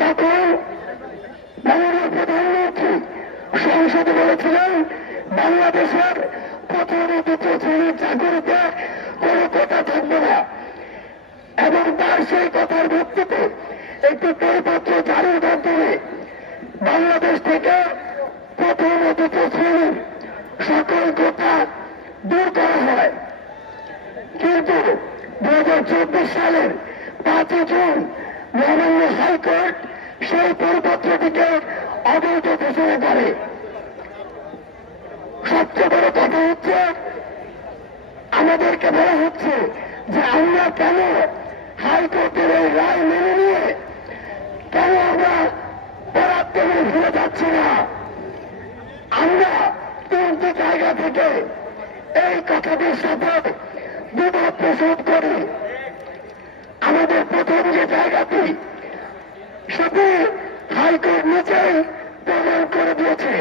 তখন মাননীয় প্রধানমন্ত্রী সংসদে বলেছিলেন বাংলাদেশের প্রথম ও দ্বিতীয় শ্রেণীর চাকরিতে কোনো কোটা থাকবে না, এবং তার সেই কথার ভিত্তিতে একটি পরিপত্র জারির মাধ্যমে বাংলাদেশ থেকে প্রথম ও দ্বিতীয় শ্রেণীর সকল কোটা দূর করা হয়। কিন্তু 2024 সালের 5 জুন মহামান্য হাইকোর্ট সেই পরিপত্রটিকে অবৈধ ঘোষণা করে। সবচেয়ে বড় কথা হচ্ছে, আমাদেরকে বলা হচ্ছে যে আমরা কেন হাইকোর্টের এই রায় মেনে নিয়ে কেন আমরা পরাক্রমে ফিরে যাচ্ছি না। আমরা 3টি জায়গা থেকে এই কথাটির সাথে দ্বিমত পোষণ করি। আমাদের প্রথম যে জায়গাটি, সেটি হাইকোর্ট নিজেই প্রমাণ করে দিয়েছে।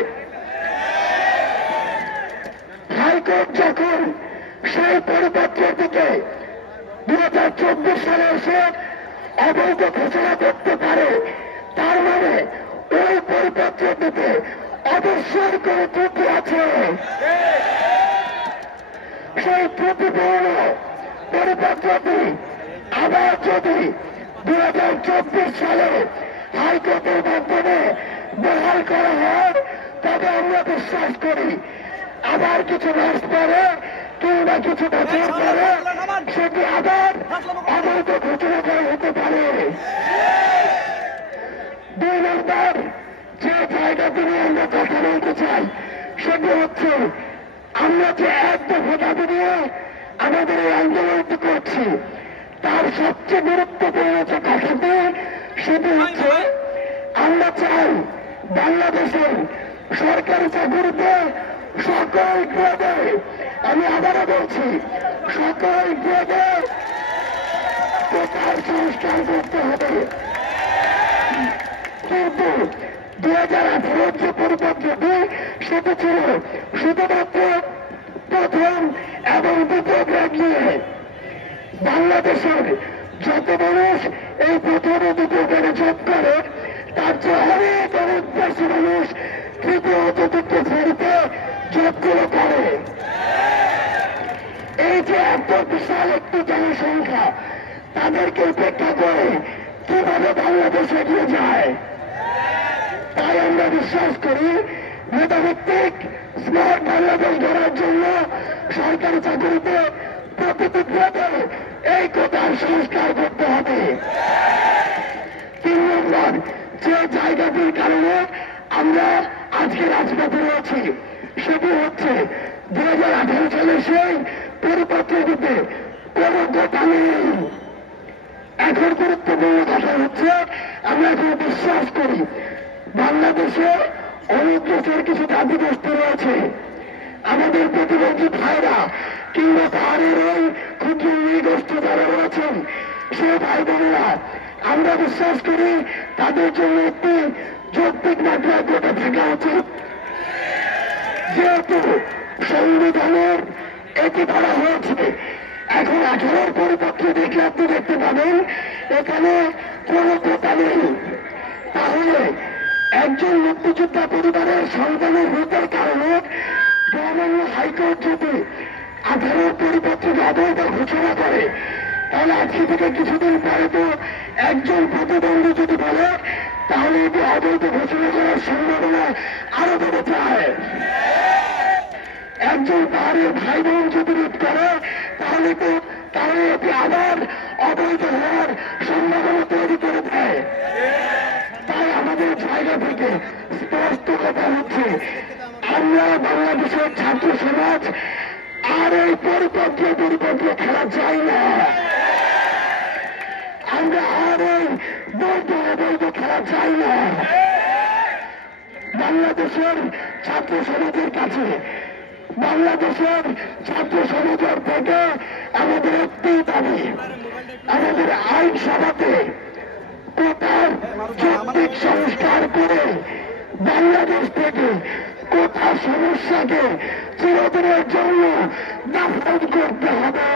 হাইকোর্ট যখন সেই পরিপত্রটিকে 2024 সালে এসে অবৈধ ঘোষণা করতে পারে, তার মানে ওই পরিপত্রটিতে অবশ্যই কোন ত্রুটি আছে। সেই ত্রুটিপূর্ণ পরিপত্রটি আবার যদি 2024 সালে হাইকোর্টের মাধ্যমে বহাল করা হয়, তবে আমরা বিশ্বাস করি আবার কিছু মাস পরে কিংবা কিছু বছর পরে সেটি আবার অবৈধ ঘোষণা করা হতে পারে। 2 নম্বর যে জায়গাটি নিয়ে আমরা কথা বলতে চাই, সেটি হচ্ছে আমরা যে এক দফা দাবি নিয়ে আমাদের এই আন্দোলনটি করছি, তার সবচেয়ে গুরুত্বপূর্ণ যে কথাটি, সেটি হচ্ছে আমরা চাই বাংলাদেশের সরকারি চাকরিতে সকল গ্রেডে, আমি আবারও বলছি, সকল গ্রেডে কোটার সংস্কার করতে হবে। কিন্তু 2018 যে পরিপত্রটি, সেটি ছিল শুধুমাত্র প্রথম এবং দ্বিতীয় গ্রেড নিয়ে। বাংলাদেশের যত মানুষ এই প্রথম ও দ্বিতীয় গ্রেডে যোগ করে, তার চেয়ে অনেক অনেক বেশি মানুষ তৃতীয় ও চতুর্থ শ্রেণীতে যোগগুলো করে। এই যে এত বিশাল একটি জনসংখ্যা, তাদেরকে উপেক্ষা করে কিভাবে বাংলাদেশ এগিয়ে যায়? তাই আমরা বিশ্বাস করি মেধাভিত্তিক স্মার্ট বাংলাদেশ গড়ার জন্য সরকারি চাকরিতে প্রতিটি গ্রেডে এই কোটার সংস্কার করতে হবে। 3 নম্বর যে জায়গাটির কারণে আমরা আজকে রাজপথে রয়েছি, সেটি হচ্ছে 2018 সালে সেই পরিপত্রটিতে কোনো কোটা নেই। এখন গুরুত্বপূর্ণ কথা হচ্ছে, আমরা এখন বিশ্বাস করি বাংলাদেশে অনেক দেশের কিছু জাতিগোষ্ঠী রয়েছে, আমাদের প্রতিবন্ধী ভাইরা কিংবা পাহাড়ের ওই ক্ষুদ্র নৃগোষ্ঠী যারা রয়েছেন, সেই ভাই বোনেরা, আমরা বিশ্বাস করি তাদের জন্য একটি যৌক্তিক মাত্রায় কোটা থাকা উচিত। যেহেতু সংবিধানের এটি বলা হয়েছে, এখন 18 পরিপত্র দেখলে আপনি দেখতে পাবেন এখানে কোন কোটা নেই। তাহলে একজন মুক্তিযোদ্ধা পরিবারের সন্তানের মৃত্যুর কারণে মহামান্য হাইকোর্ট যদি 18 পরিপত্রকে অবৈধ ঘোষণা করে, তাহলে আজকে থেকে কিছুদিন পরে তো একজন প্রতিবন্ধী যদি বলে, তাহলে এটি অবৈধ ঘোষণা করার সম্ভাবনা আরো বেড়ে যায়। একজন পাহাড়ের ভাই বোন যদি রোধ করে, তাহলে এটি আবার অবৈধ হওয়ার সম্ভাবনা তৈরি করে দেয়। তাই আমাদের জায়গা থেকে স্পষ্ট কথা হচ্ছে, আমরা বাংলাদেশের ছাত্র সমাজ আর এই পরিপত্র খেলা চাই না। আমরা আর এই বৈধ অবৈধ খেলা চাই না। বাংলাদেশের ছাত্র সমাজের কাছে, বাংলাদেশের ছাত্র সমাজের থেকে আমাদের একটি দাবি, আমাদের আইনসভাতে কোটার যৌক্তিক সংস্কার করে বাংলাদেশ থেকে কোটা সমস্যাকে চিরদিনের জন্য দাফন করতে হবে।